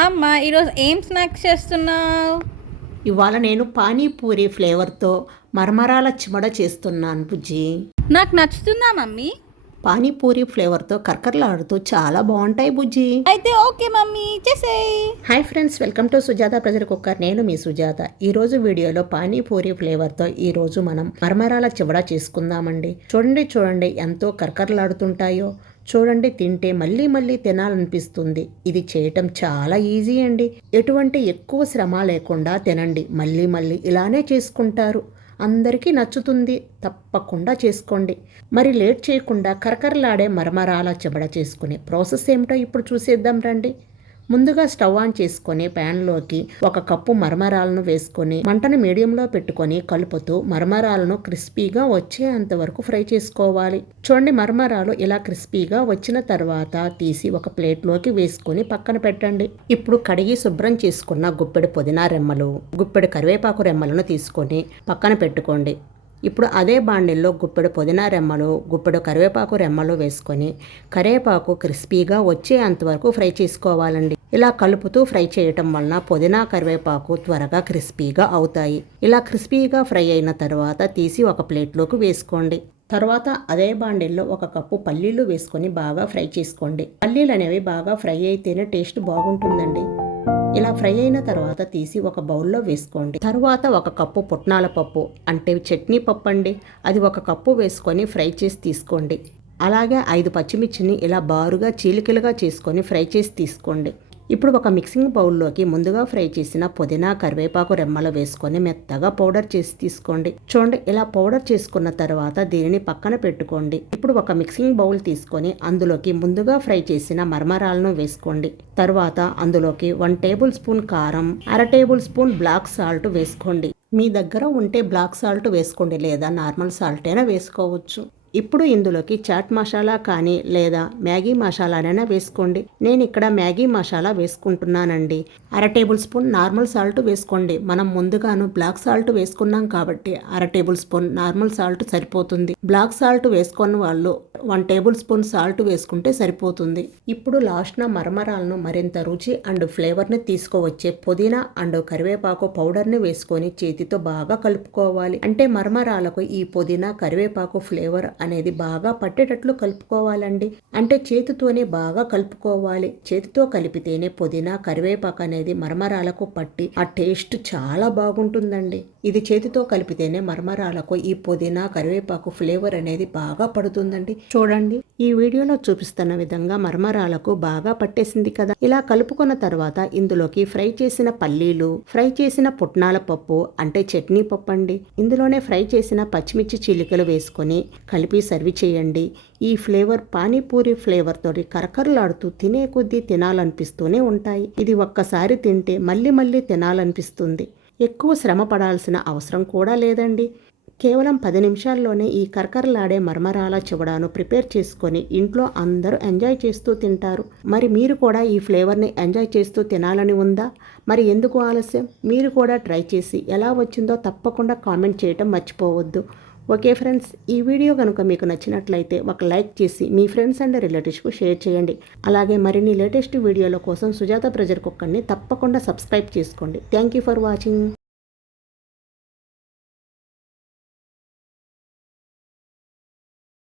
అమ్మ ఈరోజు ఏం స్నాక్స్ చేస్తున్నావు? ఇవాళ నేను పానీపూరి ఫ్లేవర్తో మరమరాల చిమడ చేస్తున్నాను బుజ్జి. నాకు నచ్చుతుందా మమ్మీ? పానీపూరి ఫ్లేవర్తో కరకరలాడుతూ చాలా బాగుంటాయి బుజ్జి. అయితే ఓకే మమ్మీ, చేసేయ్. Hi friends, welcome to Sujatha pressure cooker. నేను మీ సుజాత. ఈరోజు వీడియోలో పానీపూరి ఫ్లేవర్తో ఈరోజు మనం మరమరాల చివడ చేసుకుందామండి. చూడండి చూడండి ఎంతో కరకరలాడుతుంటాయో. చూడండి, తింటే మళ్ళీ మళ్ళీ తినాలనిపిస్తుంది. ఇది చేయటం చాలా ఈజీ అండి. ఎటువంటి ఎక్కువ శ్రమ లేకుండా తినండి. మళ్ళీ మళ్ళీ ఇలానే చేసుకుంటారు. అందరికీ నచ్చుతుంది. తప్పకుండా చేసుకోండి. మరి లేట్ చేయకుండా కరకరలాడే మరమరాల చెబడ చేసుకునే ప్రాసెస్ ఏమిటో ఇప్పుడు చూసేద్దాం రండి. ముందుగా స్టవ్ ఆన్ చేసుకొని ప్యాన్లోకి 1 కప్పు మరమరాలను వేసుకొని మంటను మీడియంలో పెట్టుకొని కలుపుతూ మరమరాలను క్రిస్పీగా వచ్చేంత వరకు ఫ్రై చేసుకోవాలి. చూడండి, మరమరాలు ఇలా క్రిస్పీగా వచ్చిన తర్వాత తీసి ఒక ప్లేట్లోకి వేసుకొని పక్కన పెట్టండి. ఇప్పుడు కడిగి శుభ్రం చేసుకున్న గుప్పెడు పుదీనా రెమ్మలు, గుప్పెడు కరివేపాకు రెమ్మలను తీసుకొని పక్కన పెట్టుకోండి. ఇప్పుడు అదే బాండిల్లో గుప్పెడు పుదీనా రెమ్మలు, గుప్పెడు కరివేపాకు రెమ్మలు వేసుకొని కరివేపాకు క్రిస్పీగా వచ్చేంతవరకు ఫ్రై చేసుకోవాలండి. ఇలా కలుపుతూ ఫ్రై చేయటం వలన పుదీనా కరివేపాకు త్వరగా క్రిస్పీగా అవుతాయి. ఇలా క్రిస్పీగా ఫ్రై అయిన తర్వాత తీసి ఒక ప్లేట్లోకి వేసుకోండి. తర్వాత అదే బాండిల్లో 1 కప్పు పల్లీలు వేసుకొని బాగా ఫ్రై చేసుకోండి. పల్లీలు అనేవి బాగా ఫ్రై అయితేనే టేస్ట్ బాగుంటుందండి. ఇలా ఫ్రై అయిన తర్వాత తీసి ఒక బౌల్లో వేసుకోండి. తర్వాత 1 కప్పు పుట్నాల పప్పు అంటే చట్నీ పప్పు అండి, అది 1 కప్పు వేసుకొని ఫ్రై చేసి తీసుకోండి. అలాగే 5 పచ్చిమిర్చిని ఇలా బారుగా చీలికలుగా చేసుకొని ఫ్రై చేసి తీసుకోండి. ఇప్పుడు ఒక మిక్సింగ్ బౌల్లోకి ముందుగా ఫ్రై చేసిన పుదీనా కరివేపాకు రెమ్మలు వేసుకొని మెత్తగా పౌడర్ చేసి తీసుకోండి. చూడండి, ఇలా పౌడర్ చేసుకున్న తర్వాత దీనిని పక్కన పెట్టుకోండి. ఇప్పుడు ఒక మిక్సింగ్ బౌల్ తీసుకొని అందులోకి ముందుగా ఫ్రై చేసిన మరమరాలను వేసుకోండి. తర్వాత అందులోకి 1 టేబుల్ స్పూన్ కారం, 1/2 టేబుల్ స్పూన్ బ్లాక్ సాల్ట్ వేసుకోండి. మీ దగ్గర ఉంటే బ్లాక్ సాల్ట్ వేసుకోండి, లేదా నార్మల్ సాల్ట్ అయినా వేసుకోవచ్చు. ఇప్పుడు ఇందులోకి చాట్ మసాలా కానీ లేదా మ్యాగీ మసాలానైనా వేసుకోండి. నేను ఇక్కడ మ్యాగీ మసాలా వేసుకుంటున్నానండి. 1/2 టేబుల్ స్పూన్ నార్మల్ సాల్ట్ వేసుకోండి. మనం ముందుగాను బ్లాక్ సాల్ట్ వేసుకున్నాం కాబట్టి 1/2 టేబుల్ స్పూన్ నార్మల్ సాల్ట్ సరిపోతుంది. బ్లాక్ సాల్ట్ వేసుకున్న వాళ్ళు 1 టేబుల్ స్పూన్ సాల్ట్ వేసుకుంటే సరిపోతుంది. ఇప్పుడు లాస్ట్న మరమరాలను మరింత రుచి అండ్ ఫ్లేవర్ని తీసుకువచ్చే పుదీనా అండ్ కరివేపాకు పౌడర్ని వేసుకొని చేతితో బాగా కలుపుకోవాలి. అంటే మరమరాలకు ఈ పుదీనా కరివేపాకు ఫ్లేవర్ అనేది బాగా పట్టేటట్లు కలుపుకోవాలండి. అంటే చేతితోనే బాగా కలుపుకోవాలి. చేతితో కలిపితేనే పుదీనా కరివేపాకు అనేది మరమరాలకు పట్టి ఆ టేస్ట్ చాలా బాగుంటుందండి. ఇది చేతితో కలిపితేనే మరమరాలకు ఈ పుదీనా కరివేపాకు ఫ్లేవర్ అనేది బాగా పడుతుందండి. చూడండి, ఈ వీడియోలో చూపిస్తున్న విధంగా మరమరాలకు బాగా పట్టేసింది కదా. ఇలా కలుపుకున్న తర్వాత ఇందులోకి ఫ్రై చేసిన పల్లీలు, ఫ్రై చేసిన పుట్నాల పప్పు అంటే చట్నీ పప్పు అండి, ఇందులోనే ఫ్రై చేసిన పచ్చిమిర్చి చీలికలు వేసుకొని కలిపి సర్వ్ చేయండి. ఈ ఫ్లేవర్ పానీపూరి ఫ్లేవర్ తోటి కరకరలాడుతూ తినే కొద్దీ తినాలనిపిస్తూనే ఉంటాయి. ఇది ఒక్కసారి తింటే మళ్ళీ మళ్ళీ తినాలనిపిస్తుంది. ఎక్కువ శ్రమ పడాల్సిన అవసరం కూడా లేదండి. కేవలం 10 నిమిషాల్లోనే ఈ కరకరలాడే మరమరాల చివడాను ప్రిపేర్ చేసుకొని ఇంట్లో అందరూ ఎంజాయ్ చేస్తూ తింటారు. మరి మీరు కూడా ఈ ఫ్లేవర్ని ఎంజాయ్ చేస్తూ తినాలని ఉందా? మరి ఎందుకు ఆలస్యం? మీరు కూడా ట్రై చేసి ఎలా వచ్చిందో తప్పకుండా కామెంట్ చేయటం మర్చిపోవద్దు. ఓకే ఫ్రెండ్స్, ఈ వీడియో కనుక మీకు నచ్చినట్లయితే ఒక లైక్ చేసి మీ ఫ్రెండ్స్ అండ్ రిలేటివ్స్కు షేర్ చేయండి. అలాగే మరిన్ని లేటెస్ట్ వీడియోల కోసం సుజాత ప్రెజర్ కుక్కర్ని తప్పకుండా సబ్స్క్రైబ్ చేసుకోండి. Thank you for watching.